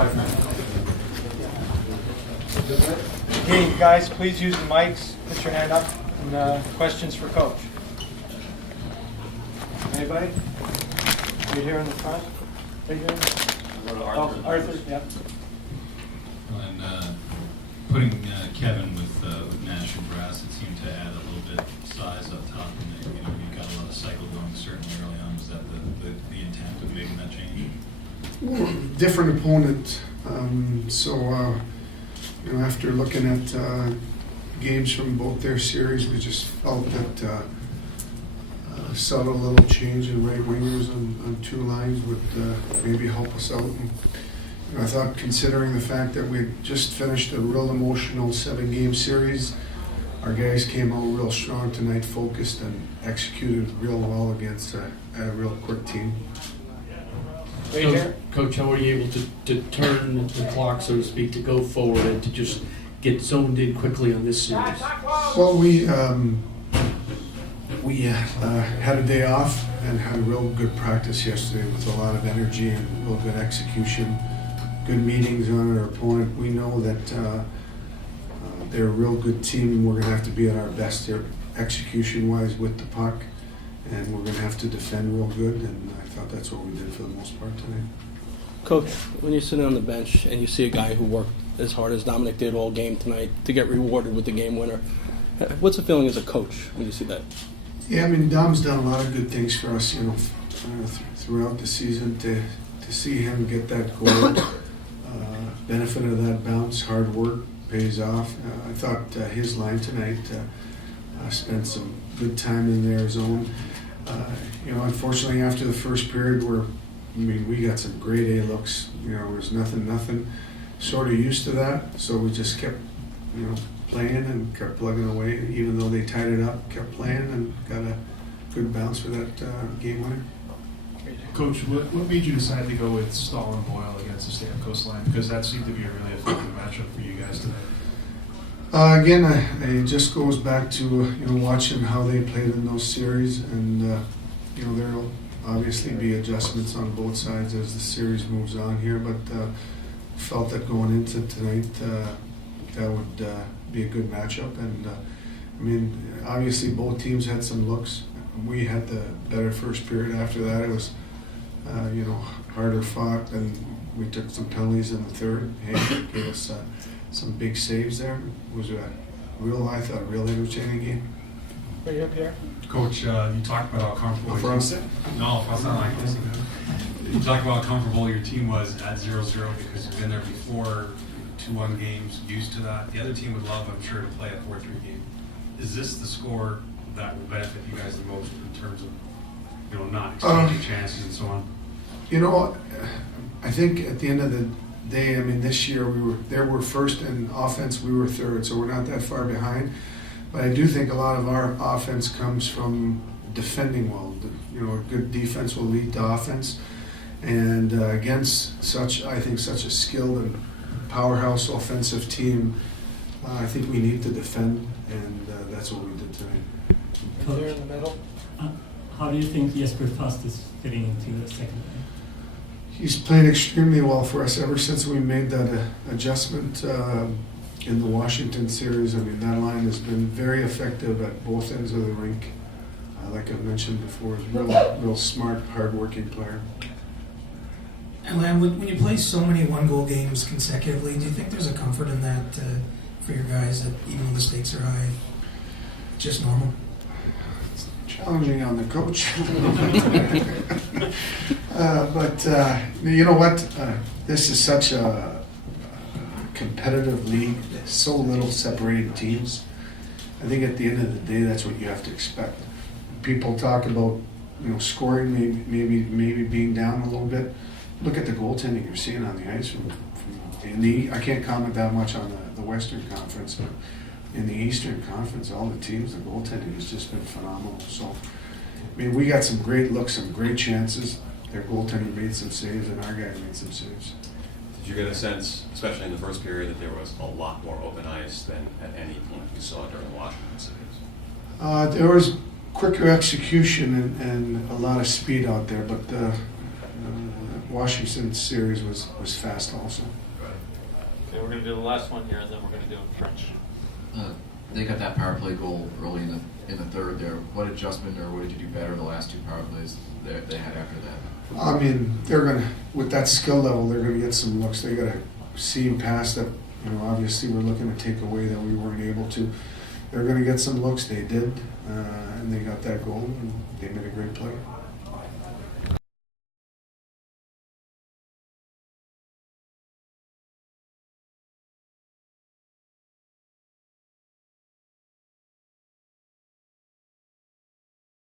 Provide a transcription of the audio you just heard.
5 minutes. Okay, guys, please use the mics. Put your hand up. And questions for Coach. Anybody? Right here in the front. Right here. Oh, Arthur. Yeah. And putting Kevin with Nash and Brass, it seemed to add a little bit of size up top, and you got a lot of cycle going certainly early on. Was that the intent of making that change? Well, different opponent. After looking at games from both their series, we just felt that subtle little change in right wingers on 2 lines would maybe help us out. And, I thought, considering the fact that we just finished a real emotional 7-game series, our guys came out real strong tonight, focused and executed real well against a real quick team. Right here. Coach, how were you able to turn the clock, so to speak, to go forward and to just get zoned in quickly on this series? Well, we had a day off and had a real good practice yesterday with a lot of energy and real good execution, good meetings on our opponent. We know that they're a real good team, and we're going to have to be at our best here execution-wise with the puck, and we're going to have to defend real good, and I thought that's what we did for the most part tonight. Coach, when you're sitting on the bench and you see a guy who worked as hard as Dominic did all game tonight to get rewarded with the game winner, what's the feeling as a coach when you see that? Yeah, I mean, Dom's done a lot of good things for us, throughout the season. To see him get that goal, benefit of that bounce, hard work pays off. I thought his line tonight spent some good time in their zone. Unfortunately, after the first period, we got some grade A looks. There was nothing. Sort of used to that, so we just kept, playing and kept plugging away. Even though they tied it up, kept playing and got a good bounce for that game winner. Coach, what made you decide to go with Stahl and Boyle against the Stamkos line? Because that seemed to be a really effective matchup for you guys tonight. Again, it just goes back to watching how they played in those series, and there'll obviously be adjustments on both sides as the series moves on here. But felt that going into tonight, that would be a good matchup. And obviously both teams had some looks. We had the better first period. After that, it was harder fought, and we took some penalties in the third. Hey, gave us some big saves there. It was I thought, a real entertaining game. Right up here. Coach, you talked about how comfortable For us? No, it's not like this. You talked about how comfortable your team was at 0-0 because you've been there before, 2-1 games, used to that. The other team would love, I'm sure, to play a 4-3 game. Is this the score that will benefit you guys the most in terms of, not exchanging chances and so on? I think at the end of the day, this year they were first in offense, we were third, so we're not that far behind. But I do think a lot of our offense comes from defending well. A good defense will lead to offense, and against such a skilled and powerhouse offensive team, I think we need to defend, and that's what we did tonight. Right there in the middle. How do you think Jesper Fast is fitting into the second line? He's played extremely well for us ever since we made that adjustment in the Washington series. That line has been very effective at both ends of the rink. Like I've mentioned before, he's a real smart, hard-working player. Alain, when you play so many one-goal games consecutively, do you think there's a comfort in that for your guys, that even though the stakes are high, just normal? It's challenging on the coach. But you know what? This is such a competitive league. There's so little separated teams. I think at the end of the day, that's what you have to expect. People talk about scoring maybe being down a little bit. Look at the goaltending you're seeing on the ice. I can't comment that much on the Western Conference, but in the Eastern Conference, all the teams, the goaltending has just been phenomenal. So, we got some great looks, some great chances. Their goaltender made some saves, and our guy made some saves. Did you get a sense, especially in the first period, that there was a lot more open ice than at any point you saw during the Washington series? There was quicker execution and a lot of speed out there, but Washington series was fast also. Okay, we're gonna do the last one here, and then we're gonna do it in French. They got that power play goal early in the third there. What adjustment or what did you do better the last two power plays they had after that? I mean, they're gonna, with that skill level, they're gonna get some looks. They gotta see past that. You know, obviously we're looking to take away that we weren't able to. They're gonna get some looks. They did, and they got that goal, and they made a great play.